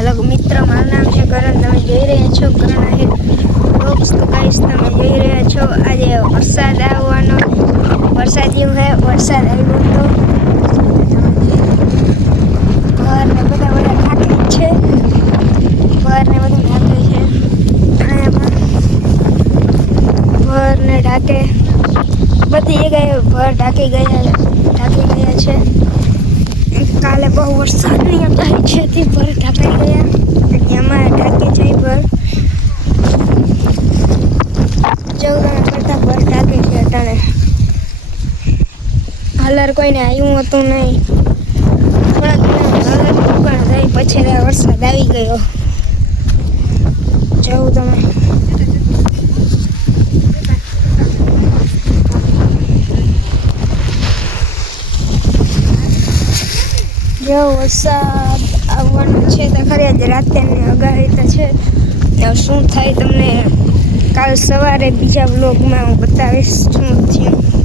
Hello મિત્રો, મારું નામ છે કરણ. તમે જોઈ રહ્યા છો કરણ આહિર બ્લોગ્સ. તો ગાઈસ, તમે જોઈ રહ્યા છો આજે વરસાદ આવવાનો વરસાદ જેવું છે. વરસાદ આવ્યો તો ઘરને બધા ઢાંકે છે. ઘરને બધું ઢાંકે છે. અહીંયા પણ ઘરને ઢાંકે બધી જગ્યાએ ઘર ઢાંકી ગયા છે. કાલે બહુ વરસાદની આગાહી છે તે ભર ઢાંકાઈ ગયા. એમાં ઢાંકે છે ભર જવરાના કરતા ભર ઢાંકે છે. અટાણે હલર કોઈને આવ્યું હતું નહીં. થોડા હલર દુકાન થઈ પછી વરસાદ આવી ગયો. જવું તમે જો વરસાદ આવવાનો છે તો ખરી આજે રાતની આગાહી તો છે. શું થાય તમને કાલ સવારે બીજા બ્લોગમાં હું બતાવીશ શું થયું.